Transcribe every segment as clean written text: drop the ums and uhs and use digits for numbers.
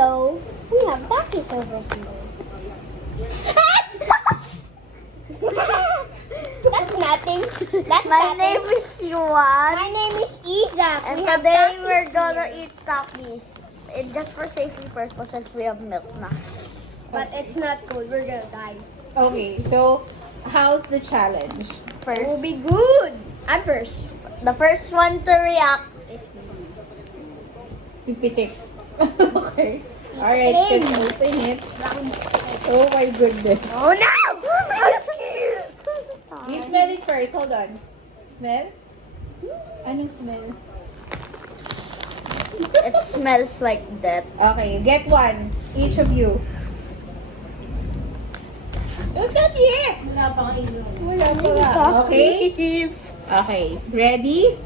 Hello. We have Takis over here. That's nothing. That's My nothing. name is Yuan. My name is Isaac. And We have today Takis we're gonna here. eat Takis. And just for safety purposes, we have milk na. But it's not good. We're gonna die. Okay, so how's the challenge? It First, will be good. I'm first. the first one to react. This Pipitik. Okay. Alright, Flame. let's open it. round. Oh my goodness. Oh no! You smell it first. Hold on. Smell? Anong smell? It smells like death. Okay, get one. Each of you. Don't that yet! Wala pa nga. Okay? Okay. Ready?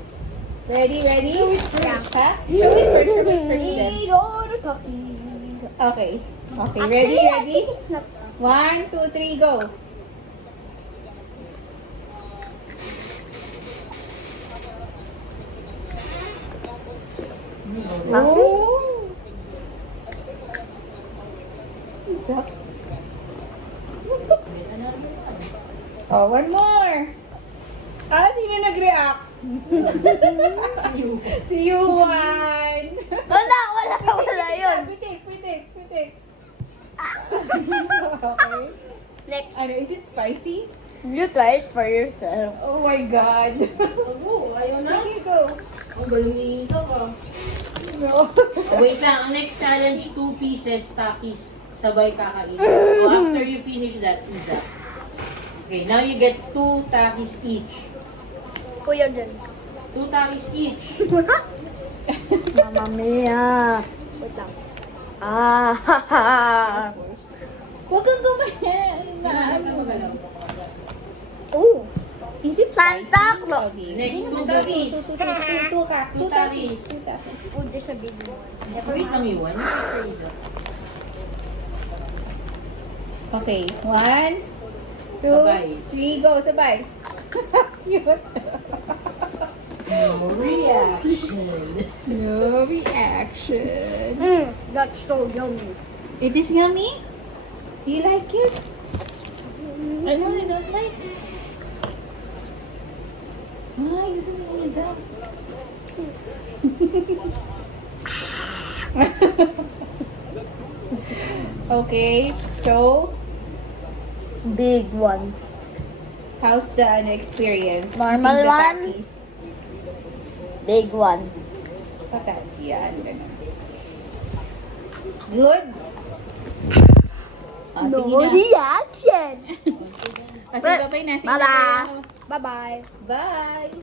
Ready? Yeah. Ha? Show it first then. Eat all the Takis. Okay. Okay, Actually, I ready? think it's not spicy. 1, 2, 3, go. Oh! Isa. Oh, one more. Ah, sino nag-react? Si Yuan. Wala yun. Pitik. Okay. Next. Ano, is it spicy? You try it for yourself. Oh my God. Ayaw na. Sige, go. Ang galing ni Isa ka. No. Oh, wait lang, ang next challenge, 2 pieces Takis. Sabay kakain. So after you finish that, Isa. Okay, now you get 2 Takis each. Kuya dyan. 2 Takis each. Mamma mia. Wait lang. Ah, Huwag kang gumayan. Huwag ka magalaw. Oh. Is it Santa spicy? Claus. Okay. Next, 2 Takis. Two Two takis. takis. Oh, there's a big one. Wait lang, Yuan. For Isa. Okay. 1, 2, Sabay. 3, go. Sabay. Cute. No reaction. No reaction. That's so yummy. It is yummy? You like it? I know I don't like it. Ay, gusto niya Isa. Okay, so big one. how's the experience? Normal Eating the one? Takis? Big one. Yan, ganun. Good? Oh, No sige na. reaction. Kasi bye-bye na. Sige Bye-bye. na. Bye-bye. Bye!